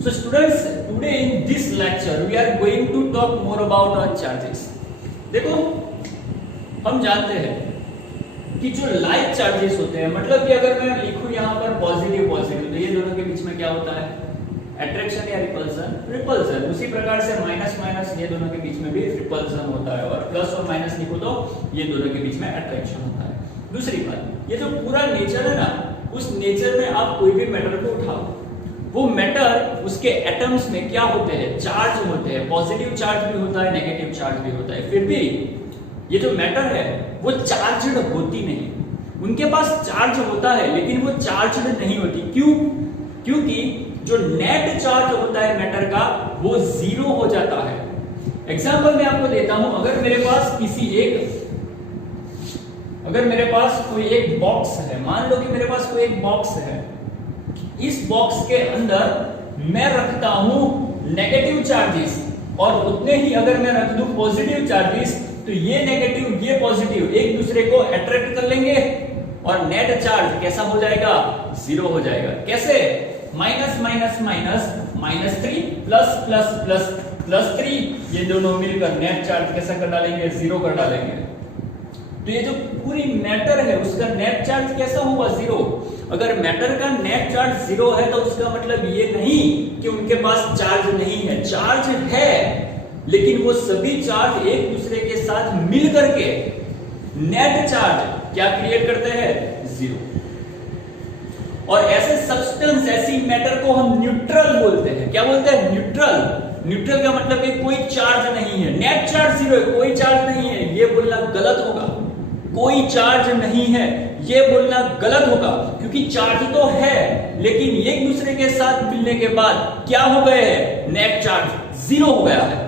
So students, today in this lecture we are going to talk more about on charges. देखो, हम जानते हैं कि जो लाइक चार्जेस होते हैं, मतलब कि अगर मैं लिखूं यहाँ पर पॉजिटिव पॉजिटिव, तो ये दोनों के बीच में क्या होता है? अट्रैक्शन या रिपल्सन? रिपल्सन। उसी प्रकार से माइनस माइनस, ये दोनों के बीच में भी रिपल्सन होता है, और प्लस और माइनस लिखो तो ये दोनों के बीच में अट्रैक्शन होता है। दूसरी बात, ये जो पूरा नेचर है ना, उस नेचर में आप कोई भी मैटर को उठाओ, वो मैटर उसके एटम्स में क्या होते हैं? चार्ज होते हैं। पॉजिटिव चार्ज भी होता है, नेगेटिव चार्ज भी होता है। फिर भी ये जो मैटर है वो चार्जड होती नहीं। उनके पास चार्ज होता है लेकिन वो चार्जड नहीं होती। क्यों? क्योंकि जो नेट चार्ज होता है मैटर का वो जीरो हो जाता है। एग्जांपल मैं आपको देता हूं, अगर मेरे पास कोई एक बॉक्स है, मान लो कि मेरे पास कोई एक बॉक्स है, इस बॉक्स के अंदर मैं रखता हूं नेगेटिव चार्जेस, और उतने ही अगर मैं रख दूं पॉजिटिव चार्जेस, तो ये नेगेटिव ये पॉजिटिव एक दूसरे को अट्रैक्ट कर लेंगे और नेट चार्ज कैसा हो जाएगा? जीरो हो जाएगा। कैसे? Minus minus minus minus 3 plus plus plus plus 3, ये दोनों मिलकर नेट चार्ज कैसा कर डालेंगे? जीरो कर डालेंगे। तो ये जो पूरी मैटर है उसका नेट चार्ज कैसा हुआ? जीरो। अगर मैटर का नेट चार्ज जीरो है तो उसका मतलब ये नहीं कि उनके पास चार्ज नहीं है। चार्ज है, लेकिन वो सभी चार्ज एक दूसरे के साथ मिल करके नेट चार्ज क्या क्रिएट करते हैं? जीरो। और ऐसे सब्सटेंस, ऐसी मैटर को हम न्यूट्रल बोलते हैं। क्या बोलते हैं? न्यूट्रल। न्यूट्रल का मतलब है कोई चार्ज नहीं है, नेट चार्ज जीरो है, कोई चार्ज नहीं है, ये बोलना गलत होगा। कोई चार्ज नहीं है ये बोलना गलत होगा, क्योंकि चार्ज तो है लेकिन एक दूसरे के साथ मिलने के बाद क्या हो गए हैं? नेट चार्ज जीरो हो गया है।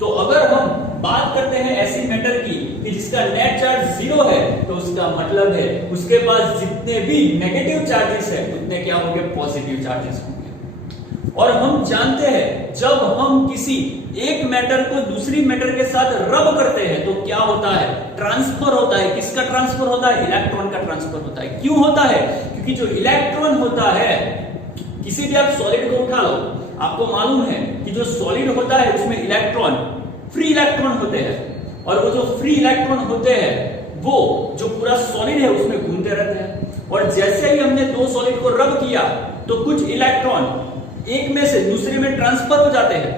तो अगर हम बात करते हैं ऐसी मैटर की कि जिसका नेट चार्ज जीरो है, तो उसका मतलब है उसके पास जितने भी नेगेटिव चार्जेस है उतने क्या होंगे? पॉजिटिव चार्जेस होंगे। और हम जानते हैं जब हम किसी एक मैटर को दूसरी मैटर के साथ रब करते हैं तो क्या होता है? ट्रांसफर होता है। किसका ट्रांसफर होता है? इलेक्ट्रॉन का ट्रांसफर होता है। क्यों होता है? क्योंकि जो इलेक्ट्रॉन होता है, किसी भी आप सॉलिड को उठा लो, आपको मालूम है कि जो सॉलिड होता है उसमें इलेक्ट्रॉन, फ्री इलेक्ट्रॉन होते हैं, और वो जो फ्री इलेक्ट्रॉन होते हैं वो जो पूरा सॉलिड है उसमें घूमते रहते हैं। और जैसे ही हमने दो सॉलिड को रब किया तो कुछ इलेक्ट्रॉन एक में से दूसरे में ट्रांसफर हो जाते हैं।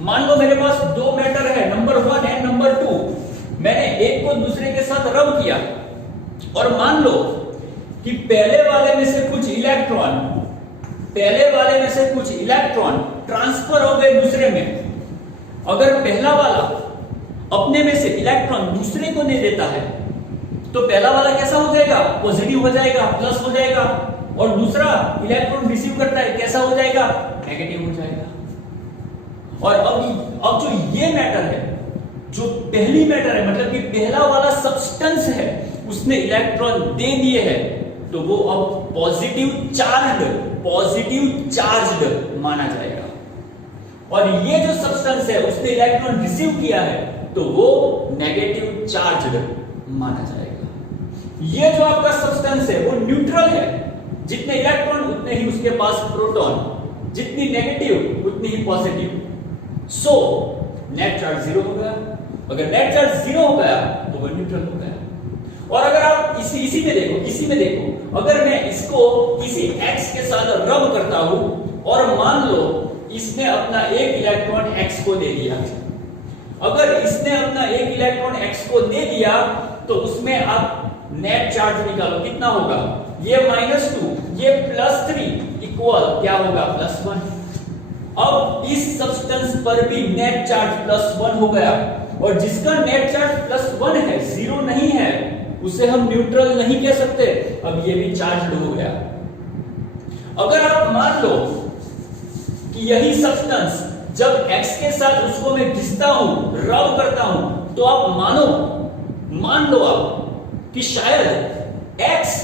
मान लो मेरे पास दो मैटर है, नंबर 1 एंड नंबर 2, मैंने एक को दूसरे के साथ रब किया, और मान लो कि पहले वाले में से कुछ इलेक्ट्रॉन ट्रांसफर हो गए दूसरे में। अगर पहला वाला अपने में से इलेक्ट्रॉन दूसरे को नहीं देता है तो पहला वाला कैसा हो जाएगा? पॉजिटिव हो जाएगा, प्लस हो जाएगा, और दूसरा इलेक्ट्रॉन रिसीव करता है कैसा हो जाएगा? नेगेटिव हो जाएगा। और अब जो ये मैटर है, जो पहली मैटर है, मतलब कि पहला वाला सब्सटेंस है, उसने इलेक्ट्रॉन दे दिए हैं, तो वो अब पॉजिटिव चार्ज्ड माना जाएगा। और ये जो सब्सटेंस है उसने इलेक्ट्रॉन रिसीव किया है तो वो नेगेटिव चार्ज्ड माना जाएगा। ये जो आपका सब्सटेंस है वो न्यूट्रल है, जितने इलेक्ट्रॉन उतने ही उसके पास प्रोटॉन, जितनी नेगेटिव उतनी ही positive. So net charge zero हो गया। अगर नेट चार्ज जीरो हो गया तो वो न्यूट्रल हो गया। और अगर आप इसी में देखो, अगर मैं इसको किसी x के साथ रब करता हूं और मान लो इसने अपना एक इलेक्ट्रॉन x को दे दिया, अगर इसने अपना एक इलेक्ट्रॉन x को दे दिया तो उसमें आप नेट चार्ज निकालो, कितना होगा? ये -2, ये +3 इक्वल क्या होगा? +1। अब इस सब्सटेंस पर भी नेट चार्ज +1 हो गया, और जिसका नेट चार्ज +1 है, जीरो नहीं है, उसे हम न्यूट्रल नहीं कह सकते। अब ये भी चार्ज हो गया। अगर आप मान लो कि यही सब्सटेंस जब x के साथ उसको मैं घिसता हूं, रब करता हूं, तो आप मान लो आप कि शायद x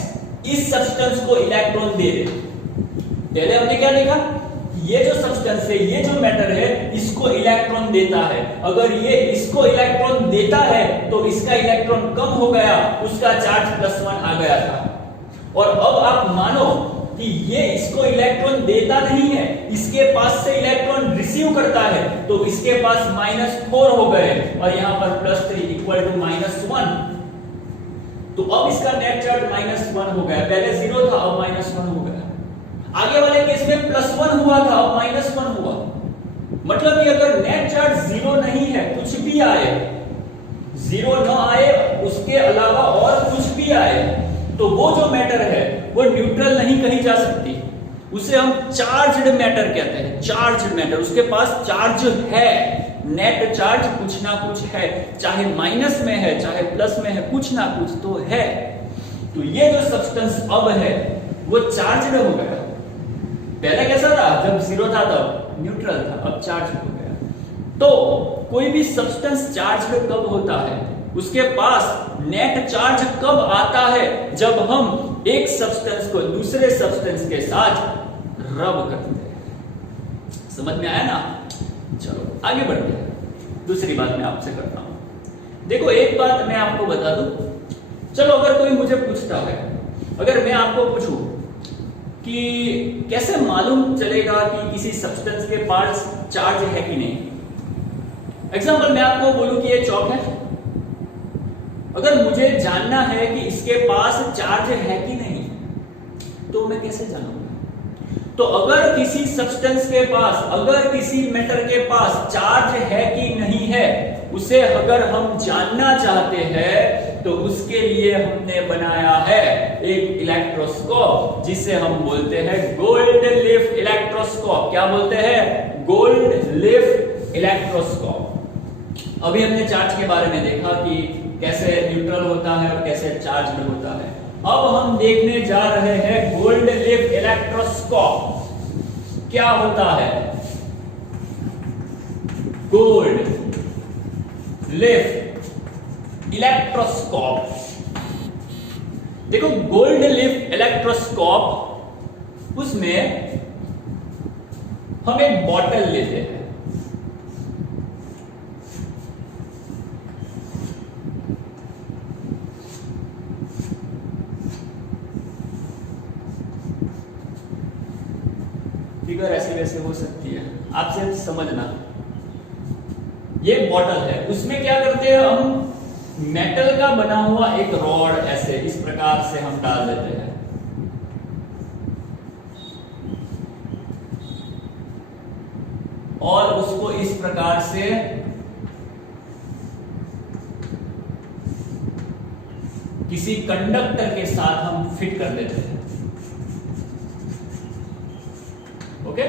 इस सब्सटेंस को इलेक्ट्रॉन दे दे। पहले हमने क्या देखा? ये जो सब्सटेंस है, ये जो मैटर है, इसको इलेक्ट्रॉन देता है। अगर ये इसको इलेक्ट्रॉन देता है तो इसका इलेक्ट्रॉन कम हो गया, उसका चार्ज +1 आ गया था। और अब आप मानो कि ये इसको इलेक्ट्रॉन देता नहीं है, इसके पास से इलेक्ट्रॉन रिसीव करता है, तो इसके पास -4 हो गए और यहां पर +3 इक्वल टू -1। तो अब इसका नेट चार्ज -1 हो गया, पहले 0 था अब -1 हो गया। आगे वाले केस में +1 हुआ था अब -1 हुआ। मतलब कि अगर नेट चार्ज 0 नहीं है, कुछ भी आए, 0 न आए, उसके अलावा और कुछ भी आए, तो वो जो मैटर है वो न्यूट्रल नहीं कही जा सकती, उसे हम चार्ज्ड मैटर कहते हैं। चार्ज्ड मैटर, उसके पास चार्ज है, नेट चार्ज कुछ ना कुछ है, चाहे माइनस में है चाहे प्लस में है, कुछ ना कुछ तो है। तो ये जो सब्सटेंस अब है वो चार्ज्ड हो गया। पहले कैसा था, जब 0 था तब न्यूट्रल था, अब चार्ज हो गया। तो कोई भी सब्सटेंस चार्ज्ड कब होता है, उसके पास नेट चार्ज कब आता है, जब हम एक सब्सटेंस को दूसरे सब्सटेंस के साथ रब करते हैं। समझ में आया ना? चलो आगे बढ़ते हैं। दूसरी बात मैं आपसे करता हूं। देखो एक बात मैं आपको बता दूं, चलो अगर कोई मुझे पूछता है, अगर मैं आपको पूछूं कि कैसे मालूम चलेगा कि किसी सब्सटेंस के पास चार्ज है कि नहीं। एग्जांपल मैं आपको बोलूं कि ये चौक है, अगर मुझे जानना है कि इसके पास चार्ज है कि नहीं, तो मैं कैसे जानूंगा? तो अगर किसी सब्सटेंस के पास, अगर किसी मेटल के पास चार्ज है कि नहीं है, उसे अगर हम जानना चाहते हैं तो उसके लिए हमने बनाया है एक इलेक्ट्रोस्कोप, जिसे हम बोलते हैं गोल्ड लीफ इलेक्ट्रोस्कोप। क्या बोलते हैं? Gold leaf electroscope. अभी हमने चार्ज के बारे में देखा कि कैसे न्यूट्रल होता है और कैसे चार्ज्ड होता है। अब हम देखने जा रहे हैं गोल्ड लीफ इलेक्ट्रोस्कोप क्या होता है। गोल्ड लीफ इलेक्ट्रोस्कोप, देखो गोल्ड लीफ इलेक्ट्रोस्कोप, उसमें हम एक बॉटल लेते हैं, फिगर ऐसी वैसे हो सकती है, आपसे समझना। ये बॉटल है, उसमें क्या करते हैं हम, मेटल का बना हुआ एक रॉड ऐसे इस प्रकार से हम डाल देते हैं, और उसको इस प्रकार से किसी कंडक्टर के साथ हम फिट कर देते हैं। ओके,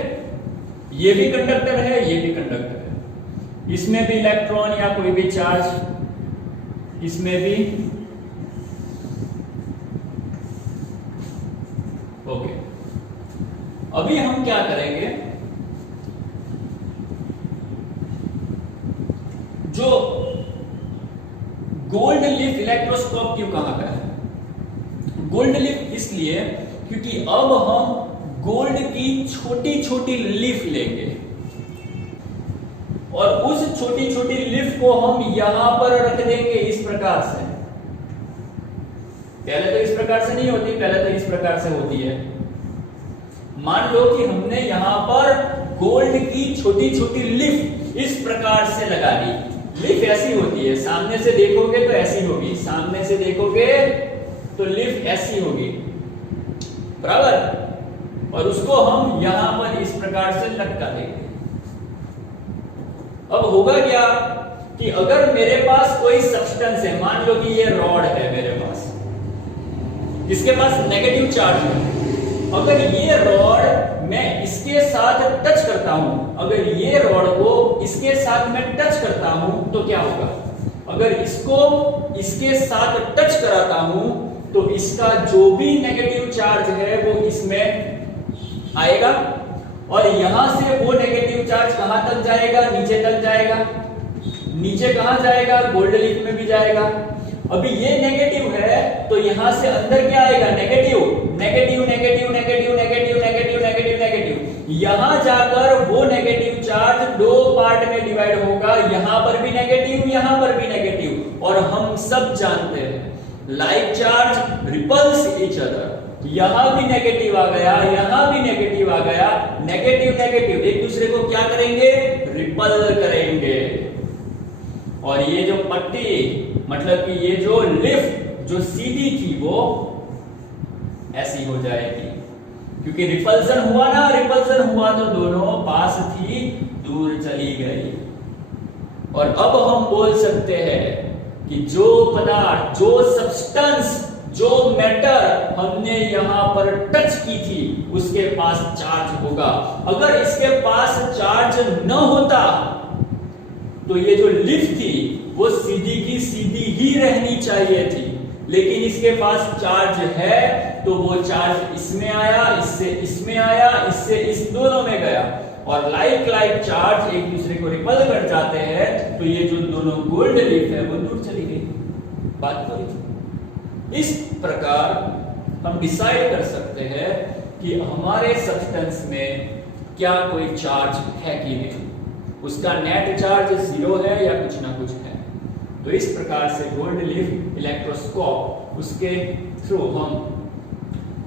ये भी कंडक्टर है, ये भी कंडक्टर है, इसमें भी इलेक्ट्रॉन या कोई भी चार्ज, इसमें भी। ओके, अभी हम क्या करेंगे, जो गोल्ड लीफ इलेक्ट्रोस्कोप क्यों कहा गया है? गोल्ड लीफ इसलिए क्योंकि अब हम गोल्ड की छोटी छोटी लीफ लेंगे और उस छोटी छोटी लीफ को हम यहां पर रख देंगे इस प्रकार से। पहले तो इस प्रकार से नहीं होती, पहले तो इस प्रकार से होती है। मान लो कि हमने यहां पर गोल्ड की छोटी छोटी लीफ इस प्रकार से लगा दी। लीफ ऐसी होती है, सामने से देखोगे तो ऐसी होगी, सामने से देखोगे तो लीफ ऐसी होगी, बराबर। और उसको हम यहां पर इस प्रकार से लटका देंगे। अब होगा क्या कि अगर मेरे पास कोई सब्सटेंस है, मान लो कि ये रॉड है मेरे पास, इसके पास नेगेटिव चार्ज है, अगर ये रॉड मैं इसके साथ टच करता हूं, अगर ये रॉड को इसके साथ मैं टच करता हूं तो क्या होगा? अगर इसको इसके साथ टच कराता हूं तो इसका जो भी नेगेटिव चार्ज है वो इसमें आएगा, और यहां से वो नेगेटिव चार्ज कहां तक जाएगा? नीचे तक जाएगा। नीचे कहां जाएगा? गोल्ड लीफ में भी जाएगा। अभी ये नेगेटिव है तो यहां से अंदर क्या आएगा? Negative, negative, negative, negative, negative, negative, negative, negative. यहां जाकर वो नेगेटिव चार्ज दो पार्ट में डिवाइड होगा, यहां पर भी नेगेटिव, यहां पर भी नेगेटिव। और हम सब जानते हैं like charge repels each other, यहां भी नेगेटिव आ गया, यहां भी नेगेटिव आ गया, नेगेटिव नेगेटिव एक दूसरे को क्या करेंगे, रिपल करेंगे। और ये जो पट्टी मतलब कि ये जो लिफ्ट जो सीधी थी वो ऐसी हो जाएगी, क्योंकि रिपल्सन हुआ ना, रिपल्सन हुआ तो दोनों पास थी, दूर चली गई। और अब हम बोल सकते हैं कि जो पदार्थ, जो सब्सटेंस, जो मैटर हमने यहां पर टच की थी उसके पास चार्ज होगा। अगर इसके पास चार्ज न होता तो ये जो लिफ्ट थी वो सीधी की सीधी ही रहनी चाहिए थी, लेकिन इसके पास चार्ज है तो वो चार्ज इसमें आया, इससे इसमें आया, इससे इस दोनों में गया, और लाइक लाइक चार्ज एक दूसरे को रिपल कर जाते हैं, तो ये जो दोनों गोल्ड लिफ्ट है वो दूर चली गई। बात तो इस प्रकार हम डिसाइड कर सकते हैं कि हमारे सब्सटेंस में क्या कोई चार्ज है कि नहीं, उसका नेट चार्ज 0 है या कुछ ना कुछ है। तो इस प्रकार से गोल्ड लिफ्ट इलेक्ट्रोस्कोप, उसके थ्रू हम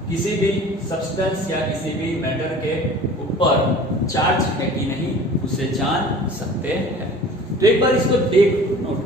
किसी भी सब्सटेंस या किसी भी मैटर के ऊपर चार्ज है कि नहीं उसे जान सकते हैं। तो एक बार इसको देख नोट